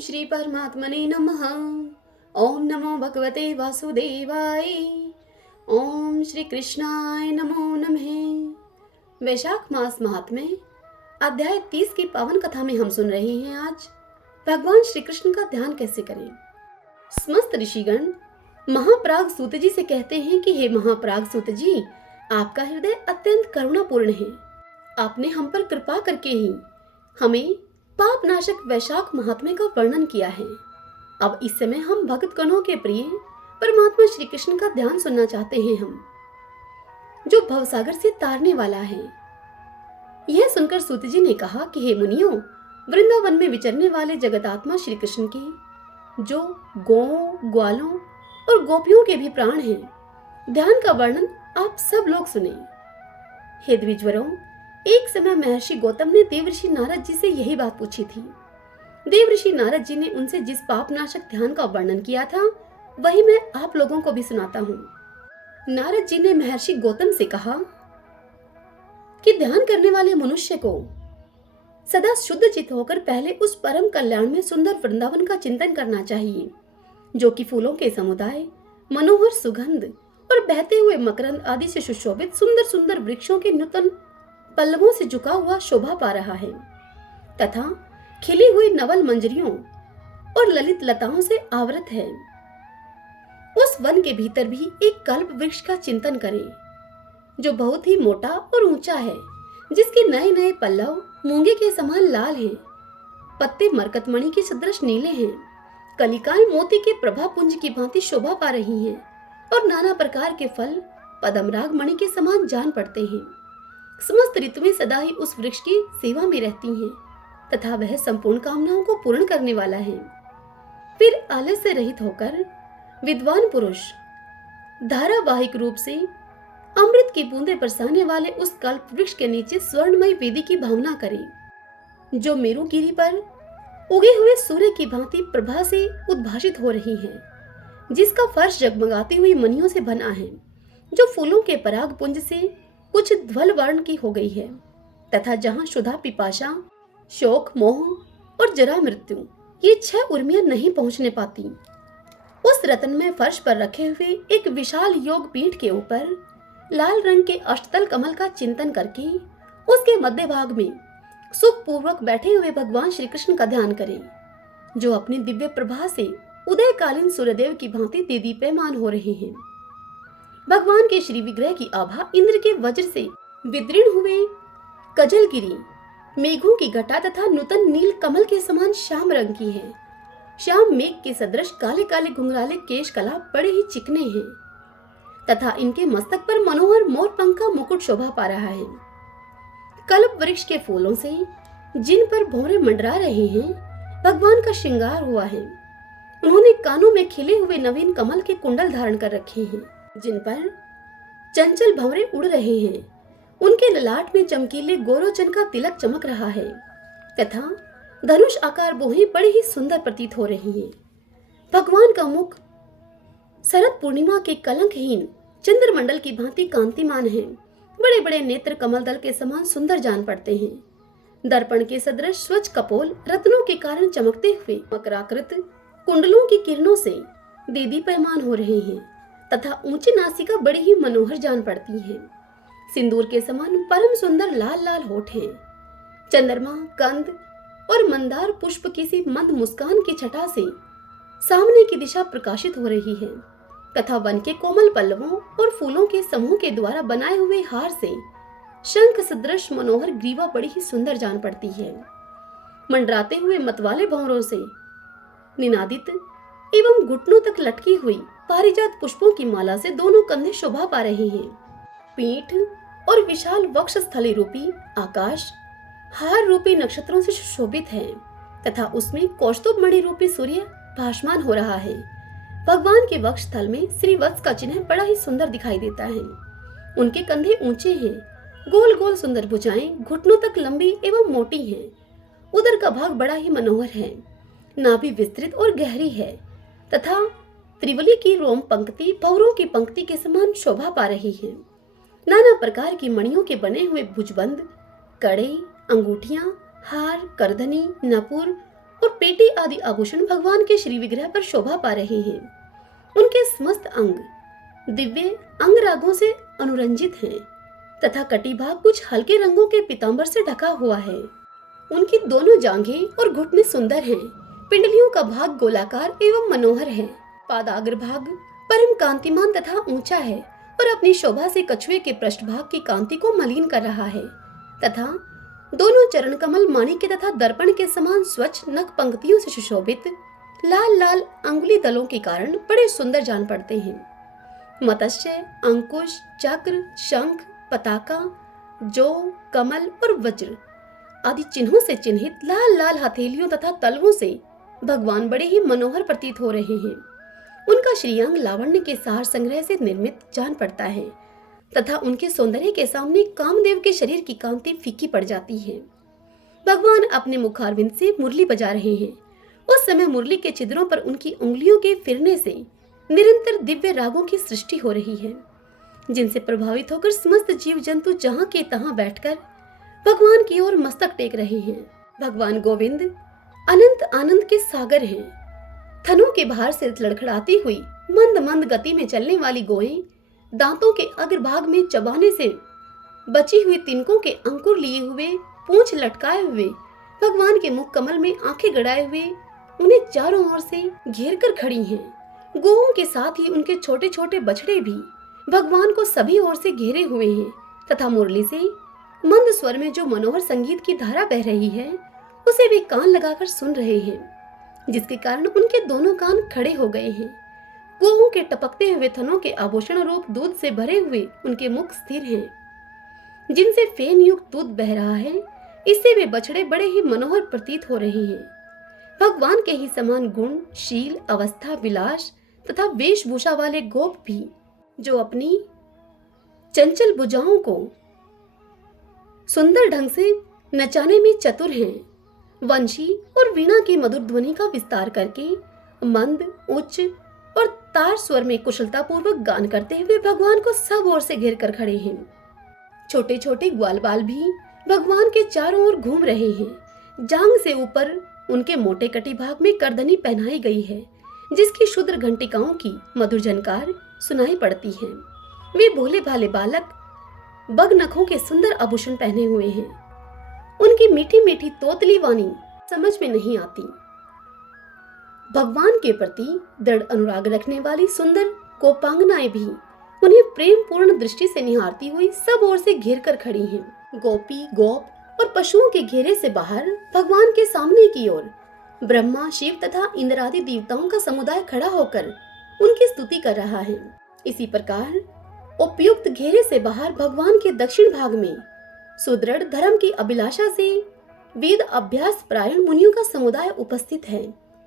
श्री परमात्मने नमः। ओम नमो भगवते वासुदेवाय। ओम श्री कृष्णाय नमो नमः। वैशाख मास महात्म्य अध्याय 30 की पावन कथा में हम सुन रहे हैं आज भगवान श्री कृष्ण का ध्यान कैसे करें। समस्त ऋषिगण महाप्राग सूत जी से कहते हैं कि हे महाप्राग सूत जी, आपका हृदय अत्यंत करुणापूर्ण है। आपने हम पर कृपा करके ही हमें पाप नाशक वैशाख महात्म्य का वर्णन किया है। अब इस समय हम भक्त गणों के प्रिय परमात्मा श्री कृष्ण का ध्यान सुनना चाहते हैं, हम जो भवसागर से तारने वाला है। यह सुनकर सूत जी ने कहा कि हे मुनियों, वृंदावन में विचरने वाले जगतात्मा श्री कृष्ण के जो गौओं, ग्वालों और गोपियों के भी प्राण हैं, ध्यान का वर्णन आप सब लोग सुने। हे द्विजवरों, एक समय महर्षि गौतम ने देवर्षि नारद जी से यही बात पूछी थी। देवर्षि नारद जी ने उनसे जिस पाप नाशक ध्यान का वर्णन किया था, वही मैं आप लोगों को भी सुनाता हूँ। नारद जी ने महर्षि गौतम से कहा कि ध्यान करने वाले मनुष्य को सदा शुद्ध चित्त होकर पहले उस परम कल्याण में सुंदर वृंदावन का चिंतन करना चाहिए, जो कि फूलों के समुदाय, मनोहर सुगंध और बहते हुए मकरंद आदि से सुशोभित सुंदर सुंदर वृक्षों के नूतन पल्लवों से झुका हुआ शोभा पा रहा है तथा खिली हुई नवल मंजरियों और ललित लताओं से आवृत है। उस वन के भीतर भी एक कल्प वृक्ष का चिंतन करें, जो बहुत ही मोटा और ऊंचा है, जिसके नए नए पल्लव मूंगे के समान लाल हैं, पत्ते मरकतमणि के सदृश नीले हैं, कलिकाएं मोती के प्रभा पुंज की भांति शोभा पा रही हैं और नाना प्रकार के फल पदमराग मणि के समान जान पड़ते हैं। समस्त ऋतु में सदा ही उस वृक्ष की सेवा में रहती हैं तथा वह संपूर्ण कामनाओं को पूर्ण करने वाला है। फिर आलस्य से रहित होकर विद्वान पुरुष धारावाहिक रूप से अमृत की बूंदें बरसाने वाले उस कल्प वृक्ष के नीचे स्वर्णमय वेदी की भावना करें, जो मेरुगिरी पर उगे हुए सूर्य की भांति प्रभा से उद्भासित हो रही है, जिसका फर्श जगमगाती हुई मणियों से बना है, जो फूलों के पराग पुंज से कुछ ध्वल वर्ण की हो गई है तथा जहां शुदा, पिपाशा, शोक, मोह और जरा मृत्यु ये 6 उर्मियां नहीं पहुंचने पाती, उस रत्नमय फर्श पर रखे हुए एक विशाल योग पीठ के ऊपर लाल रंग के अष्टदल कमल का चिंतन करके उसके मध्य भाग में सुख पूर्वक बैठे हुए भगवान श्री कृष्ण का ध्यान करें, जो अपनी दिव्य प्रभा से उदयकालीन सूर्यदेव की भांति दीदीप्यमान हो रहे हैं। भगवान के श्री विग्रह की आभा इंद्र के वज्र से विदीर्ण हुए कजलगिरी, मेघों की घटा तथा नूतन नील कमल के समान श्याम रंग की है। श्याम मेघ के सदृश काले काले घुंघराले केश कला बड़े ही चिकने हैं तथा इनके मस्तक पर मनोहर मोर पंख का मुकुट शोभा पा रहा है। कल्प वृक्ष के फूलों से जिन पर भौरे मंडरा रहे हैं, भगवान का श्रृंगार हुआ है। उन्होंने कानों में खिले हुए नवीन कमल के कुंडल धारण कर रखे हैं, जिन पर चंचल भंवरे उड़ रहे हैं। उनके ललाट में चमकीले गोरोचन का तिलक चमक रहा है तथा धनुष आकार बोहे बड़े ही सुंदर प्रतीत हो रही हैं। भगवान का मुख शरद पूर्णिमा के कलंकहीन चंद्रमंडल की भांति कांतिमान है। बड़े बड़े नेत्र कमल दल के समान सुंदर जान पड़ते हैं। दर्पण के सदृश स्वच्छ कपोल रत्नों के कारण चमकते हुए मकराकृत कुंडलों की किरणों से दीदीप्यमान हो रहे हैं तथा ऊंची नासिका बड़ी ही मनोहर जान पड़ती है। सिंदूर के समान परम सुंदर लाल लाल होठ हैं। चंद्रमा, कंद और मंदार पुष्प किसी मंद मुस्कान की छटा से सामने की दिशा प्रकाशित हो रही है तथा वन के कोमल पल्लवों और फूलों के समूह के द्वारा बनाए हुए हार से शंख सदृश मनोहर ग्रीवा बड़ी ही सुंदर जान पड़ती है। मंडराते हुए मतवाले भंवरों से निनादित एवं घुटनों तक लटकी हुई पारिजात पुष्पों की माला से दोनों कंधे शोभा पा रहे हैं। पीठ और विशाल वक्ष स्थली रूपी आकाश हार रूपी नक्षत्रों से सुशोभित है तथा उसमें कौस्तुभ मणि रूपी सूर्य भासमान हो रहा है। भगवान के वक्ष स्थल में श्रीवत्स का चिन्ह बड़ा ही सुंदर दिखाई देता है। उनके कंधे ऊंचे हैं, गोल गोल सुंदर भुजाएं घुटनों तक लंबी एवं मोटी हैं। उदर का भाग बड़ा ही मनोहर है, नाभि विस्तृत और गहरी है तथा त्रिवली की रोम पंक्ति भौरों की पंक्ति के समान शोभा पा रही है। नाना प्रकार की मणियों के बने हुए भुजबंद, कड़े, अंगूठियां, हार, करधनी, नपुर और पेटी आदि आभूषण भगवान के श्री विग्रह पर शोभा पा रहे हैं। उनके समस्त अंग दिव्य अंगरागों से अनुरंजित हैं तथा कटिभाग कुछ हल्के रंगों के पीतांबर से ढका हुआ है। उनकी दोनों जांघें और घुटने सुंदर हैं। पिंडलियों का भाग गोलाकार एवं मनोहर है। पादाग्र भाग परम कांतिमान तथा ऊंचा है और अपनी शोभा से कछुए के पृष्ठभाग की कांति को मलिन कर रहा है तथा दोनों चरण कमल माणिक्य तथा दर्पण के समान स्वच्छ नख पंक्तियों से सुशोभित लाल लाल अंगुली दलों के कारण बड़े सुंदर जान पड़ते हैं। मत्स्य, अंकुश, चक्र, शंख, पताका, जो, कमल और वज्र आदि चिन्हों से चिन्हित लाल लाल हथेलियों तथा तलवों से भगवान बड़े ही मनोहर प्रतीत हो रहे हैं। उनका श्रीअंग लावण्य के सार संग्रह से निर्मित जान पड़ता है तथा उनके सौंदर्य के सामने कामदेव के शरीर की कांति फीकी पड़ जाती है। भगवान अपने मुखारविंद से मुरली बजा रहे हैं। उस समय मुरली के छिद्रों पर उनकी उंगलियों के फिरने से निरंतर दिव्य रागों की सृष्टि हो रही है, जिनसे प्रभावित होकर समस्त जीव जंतु जहाँ के तहाँ बैठकर भगवान की ओर मस्तक टेक रहे हैं। भगवान गोविंद अनंत आनंद के सागर हैं। थनों के भार से लड़खड़ाती हुई मंद मंद गति में चलने वाली गोएं दांतों के अग्रभाग में चबाने से बची हुई तिनकों के अंकुर लिए हुए पूंछ लटकाए हुए भगवान के मुख कमल में आंखें गड़ाए हुए उन्हें चारों ओर से घेर कर खड़ी हैं। गोओं के साथ ही उनके छोटे छोटे बछड़े भी भगवान को सभी ओर से घेरे हुए हैं तथा मुरली से मंद स्वर में जो मनोहर संगीत की धारा बह रही है उसे वे कान लगाकर सुन रहे हैं, जिसके कारण उनके दोनों कान खड़े हो गए हैं। गोओं के टपकते हुए थनों के आभूषण रूप दूध से भरे हुए उनके मुख स्थिर हैं, जिनसे फेन युक्त दूध बह रहा है। इससे वे बछड़े बड़े ही मनोहर प्रतीत हो रहे हैं। भगवान के ही समान गुण, शील, अवस्था, विलास तथा वेशभूषा वाले गोप भी, जो अपनी चंचल भुजाओं को सुंदर ढंग से नचाने में चतुर हैं, वंशी और वीणा की मधुर ध्वनि का विस्तार करके मंद, उच्च और तार स्वर में कुशलता पूर्वक गान करते हुए भगवान को सब ओर से घेर कर खड़े हैं। छोटे छोटे ग्वाल बाल भी भगवान के चारों ओर घूम रहे हैं। जांग से ऊपर उनके मोटे कटी भाग में करधनी पहनाई गई है, जिसकी क्षुद्र घंटिकाओं की मधुर झनकार सुनाई पड़ती है। वे भोले भाले बालक बग नखों के सुंदर आभूषण पहने हुए हैं। उनकी मीठी मीठी तोतली वाणी समझ में नहीं आती। भगवान के प्रति दृढ़ अनुराग रखने वाली सुंदर गोपांगनाएं भी उन्हें प्रेम पूर्ण दृष्टि से निहारती हुई सब ओर से घेर कर खड़ी हैं। गोपी, गोप और पशुओं के घेरे से बाहर भगवान के सामने की ओर ब्रह्मा, शिव तथा इंद्र आदि देवताओं का समुदाय खड़ा होकर उनकी स्तुति कर रहा है। इसी प्रकार उपयुक्त घेरे से बाहर भगवान के दक्षिण भाग में सुदृढ़ धर्म की अभिलाषा से वेद अभ्यास प्रायण मुनियों का समुदाय उपस्थित है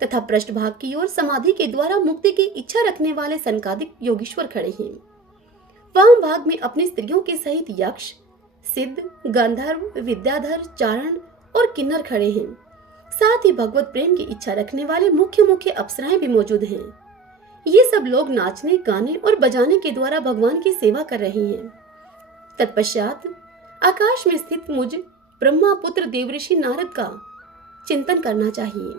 तथा पृष्ठभाग की ओर समाधि के द्वारा मुक्ति की इच्छा रखने वाले संकादिक योगीश्वर खड़े हैं। वाम भाग में अपनी स्त्रियों के सहित यक्ष, सिद्ध, गंधर्व, विद्याधर, चारण और किन्नर खड़े हैं। साथ ही भगवत प्रेम की इच्छा रखने वाले मुख्य मुख्य अप्सराएं भी मौजूद हैं। ये सब लोग नाचने, गाने और बजाने के द्वारा भगवान की सेवा कर रहे हैं। तत्पश्चात आकाश में स्थित मुझ ब्रह्मा पुत्र देवऋषि नारद का चिंतन करना चाहिए।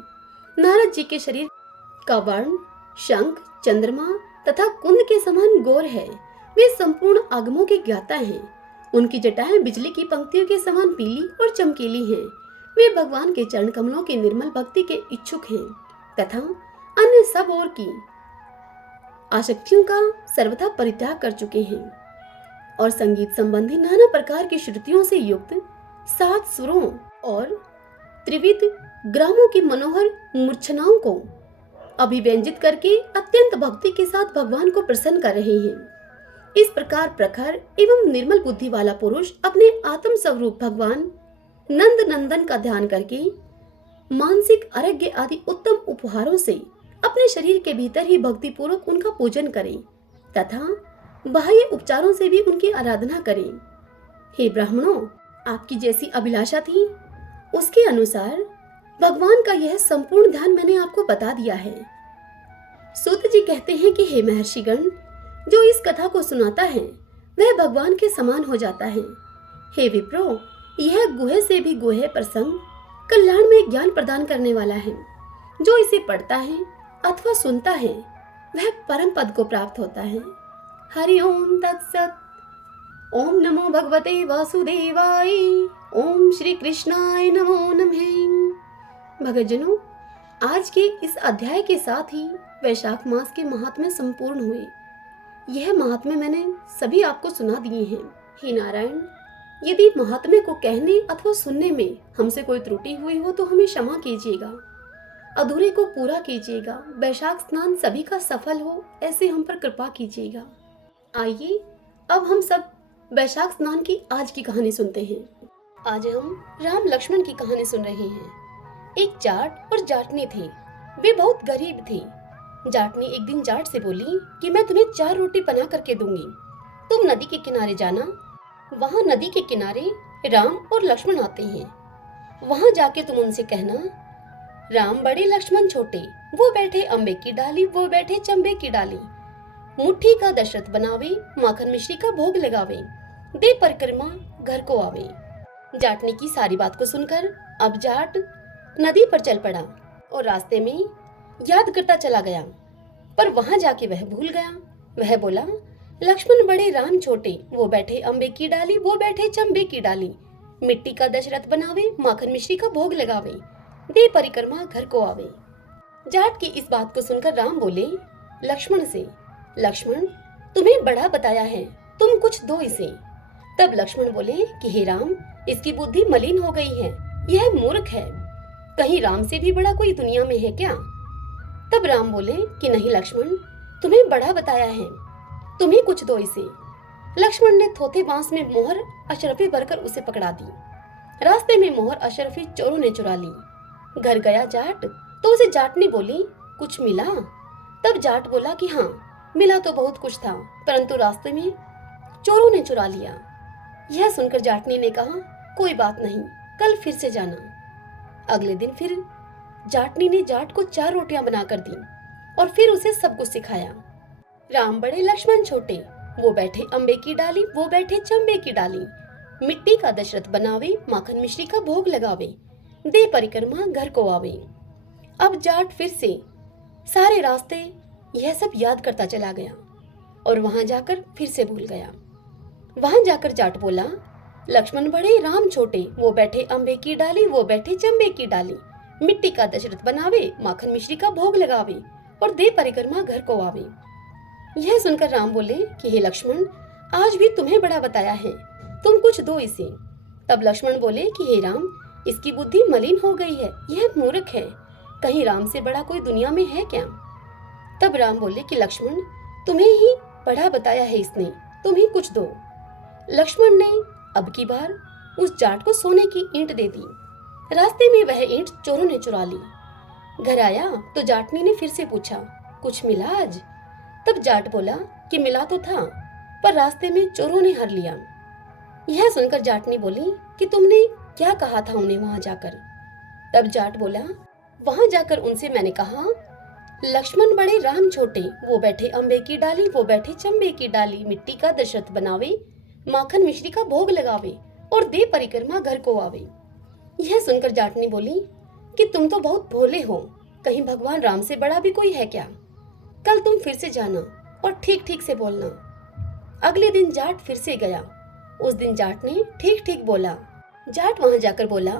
नारद जी के शरीर का वर्ण शंख, चंद्रमा तथा कुंद के समान गौर है। वे संपूर्ण आगमों के ज्ञाता हैं। उनकी जटाएं बिजली की पंक्तियों के समान पीली और चमकीली हैं। वे भगवान के चरण कमलों के निर्मल भक्ति के इच्छुक हैं तथा अन्य सब और की आसक्तियों का सर्वथा परित्याग कर चुके हैं और संगीत संबंधी नाना प्रकार की श्रुतियों से युक्त 7 सुरों और त्रिविध ग्रामों की मनोहर मूर्छनाओं को अभिव्यंजित करके अत्यंत भक्ति के साथ भगवान को प्रसन्न कर रहे हैं। इस प्रकार प्रखर एवं निर्मल बुद्धि वाला पुरुष अपने आत्म स्वरूप भगवान नंद नंदन का ध्यान करके मानसिक आरोग्य आदि उत्तम उपहारों से अपने शरीर के भीतर ही भक्ति पूर्वक उनका पूजन करें तथा बाह्य उपचारों से भी उनकी आराधना करें। हे ब्राह्मणों, आपकी जैसी अभिलाषा थी उसके अनुसार भगवान का यह संपूर्ण ध्यान मैंने आपको बता दिया है। सूत जी कहते हैं कि हे महर्षिगण, जो इस कथा को सुनाता है वह भगवान के समान हो जाता है। हे विप्रो, यह गुहे से भी गुहे प्रसंग कल्याण में ज्ञान प्रदान करने वाला है। जो इसे पढ़ता है अथवा सुनता है वह परम पद को प्राप्त होता है। हरि ओम तत्सत। ओम नमो भगवते वासुदेवाय। ओम श्री कृष्णाय नमो नमः। भक्तजनों, आज के इस अध्याय के साथ ही वैशाख मास के महात्म्य संपूर्ण हुए। यह महात्म्य मैंने सभी आपको सुना दिए हैं। हे नारायण, यदि महात्म्य को कहने अथवा सुनने में हमसे कोई त्रुटि हुई हो तो हमें क्षमा कीजिएगा, अधूरे को पूरा कीजिएगा। वैशाख स्नान सभी का सफल हो, ऐसे हम पर कृपा कीजिएगा। आइए अब हम सब वैशाख स्नान की आज की कहानी सुनते हैं। आज हम राम लक्ष्मण की कहानी सुन रहे हैं। एक जाट और जाटनी थे। वे बहुत गरीब थे। जाटनी एक दिन जाट से बोली कि मैं तुम्हें 4 रोटी बना करके दूंगी, तुम नदी के किनारे जाना। वहाँ नदी के किनारे राम और लक्ष्मण आते हैं। वहाँ जाके तुम उनसे कहना, राम बड़े लक्ष्मण छोटे, वो बैठे अम्बे की डाली, वो बैठे चंबे की डाली। मुट्ठी का दशरथ बनावे, माखन मिश्री का भोग लगावे, दे परिक्रमा घर को आवे। जाटनी की सारी बात को सुनकर अब जाट नदी पर चल पड़ा और रास्ते में याद करता चला गया, पर वहां जाके वह भूल गया। वह बोला, लक्ष्मण बड़े राम छोटे, वो बैठे अम्बे की डाली, वो बैठे चंबे की डाली। मिट्टी का दशरथ बनावे, माखन मिश्री का भोग लगावे, दे परिक्रमा घर को आवे। जाट की इस बात को सुनकर राम बोले लक्ष्मण से, लक्ष्मण तुम्हें बड़ा बताया है, तुम कुछ दो इसे। तब लक्ष्मण बोले कि हे राम, इसकी बुद्धि मलिन हो गई है, यह मूर्ख है, कहीं राम से भी बड़ा कोई दुनिया में है क्या? तब राम बोले कि नहीं लक्ष्मण, तुम्हें बड़ा बताया है, तुम्हें कुछ दो इसे। लक्ष्मण ने थोथे बांस में मोहर अशरफी भरकर उसे पकड़ा दी। रास्ते में मोहर अशरफी चोरों ने चुरा ली। घर गया जाट तो उसे जाटनी बोली, कुछ मिला? तब जाट बोला कि हाँ, मिला तो बहुत कुछ था, परंतु रास्ते में चोरों ने चुरा लिया। यह सुनकर जाटनी ने कहा, कोई बात नहीं, कल फिर से जाना। अगले दिन फिर जाटनी ने जाट को 4 रोटियां बनाकर दी और फिर उसे सब कुछ सिखाया। राम बड़े लक्ष्मण छोटे, वो बैठे अम्बे की डाली, वो बैठे चंबे की डाली। मिट्टी का दशरथ बनावे, माखन मिश्री का भोग लगावे, दे परिक्रमा घर को आवे। अब जाट फिर से सारे रास्ते यह सब याद करता चला गया और वहां जाकर फिर से भूल गया। वहां जाकर जाट बोला, लक्ष्मण बड़े राम छोटे, वो बैठे अम्बे की डाली, वो बैठे चंबे की डाली। मिट्टी का दशरथ बनावे, माखन मिश्री का भोग लगावे और दे परिक्रमा घर को आवे। यह सुनकर राम बोले कि हे लक्ष्मण, आज भी तुम्हें बड़ा बताया है, तुम कुछ दो इसे। तब लक्ष्मण बोले कि हे राम, इसकी बुद्धि मलिन हो गई है, यह मूर्ख है, कहीं राम से बड़ा कोई दुनिया में है क्या? तब राम बोले कि लक्ष्मण, तुम्हें ही बड़ा बताया है इसने, तुम ही कुछ दो। लक्ष्मण ने अब की बार उस जाट को सोने की ईंट दे दी। रास्ते में वह ईंट चोरों ने चुरा ली। घर आया तो जाटनी ने फिर से पूछा, कुछ मिला आज? तब जाट बोला कि मिला तो था, पर रास्ते में चोरों ने हर लिया। यह सुनकर जाटनी बोली कि तुमने क्या कहा था उन्हें वहां जाकर? तब जाट बोला, वहां जाकर उनसे मैंने कहा, लक्ष्मण बड़े राम छोटे, वो बैठे अम्बे की डाली, वो बैठे चंबे की डाली। मिट्टी का दशरथ बनावे, माखन मिश्री का भोग लगावे और दे परिक्रमा घर को आवे। यह सुनकर जाटनी बोली कि तुम तो बहुत भोले हो, कहीं भगवान राम से बड़ा भी कोई है क्या? कल तुम फिर से जाना और ठीक ठीक से बोलना। अगले दिन जाट फिर से गया। उस दिन जाट ने ठीक ठीक बोला। जाट वहां जाकर बोला,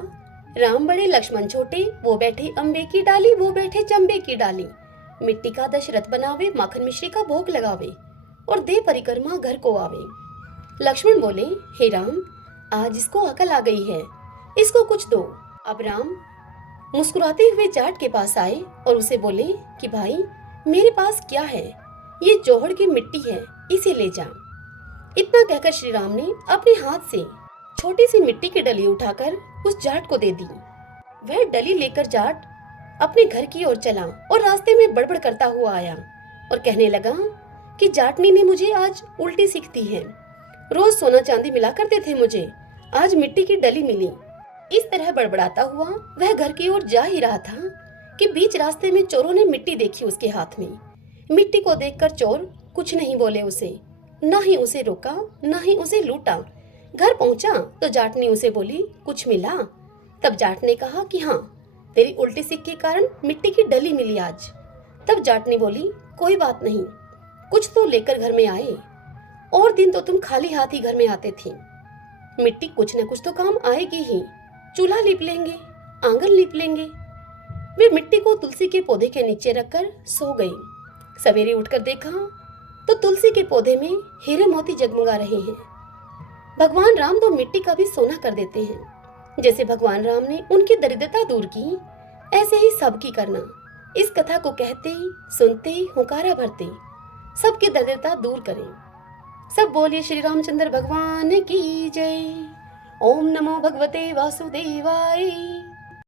राम बड़े लक्ष्मण छोटे, वो बैठे अम्बे की डाली, वो बैठे चंबे की डाली। मिट्टी का दशरथ बनावे, माखन मिश्री का भोग लगावे और दे परिक्रमा घर को आवे। लक्ष्मण बोले, हे राम, आज इसको अकल आ गई है, इसको कुछ दो। अब राम मुस्कुराते हुए जाट के पास आए और उसे बोले कि भाई, मेरे पास क्या है, ये जोहड़ की मिट्टी है, इसे ले जा। इतना कहकर श्री राम ने अपने हाथ से छोटी सी मिट्टी की डली उठाकर उस जाट को दे दी। वह डली लेकर जाट अपने घर की ओर चला और रास्ते में बड़बड़ करता हुआ आया और कहने लगा कि जाटनी ने मुझे आज उल्टी सीख दी है, रोज सोना चांदी मिला करते थे मुझे, आज मिट्टी की डली मिली। इस तरह बड़बड़ाता हुआ वह घर की ओर जा ही रहा था कि बीच रास्ते में चोरों ने मिट्टी देखी उसके हाथ में। मिट्टी को देखकर चोर कुछ नहीं बोले उसे, न ही उसे रोका, न ही उसे लूटा। घर पहुंचा तो जाटनी उसे बोली, कुछ मिला? तब जाट ने कहा कि हाँ, तेरी उल्टी सीख के कारण मिट्टी की डली मिली आज। तब जाट ने बोली, कोई बात नहीं, कुछ तो लेकर घर में आए। और दिन तो तुम खाली हाथ ही घर में आते थे। मिट्टी कुछ न कुछ तो काम आएगी ही। चूल्हा लीप लेंगे, आंगन लीप लेंगे। वे मिट्टी को तुलसी के पौधे के नीचे रखकर सो गई। सवेरे उठकर देखा तो तुलसी के पौधे में हीरे मोती जगमगा रहे हैं। भगवान राम तो मिट्टी का भी सोना कर देते हैं। जैसे भगवान राम ने उनकी दरिद्रता दूर की, ऐसे ही सबकी करना। इस कथा को कहते, सुनते, हुंकारा भरते सबकी दरिद्रता दूर करें। सब बोलिए श्री रामचंद्र भगवान की जय। ओम नमो भगवते वासुदेवाय।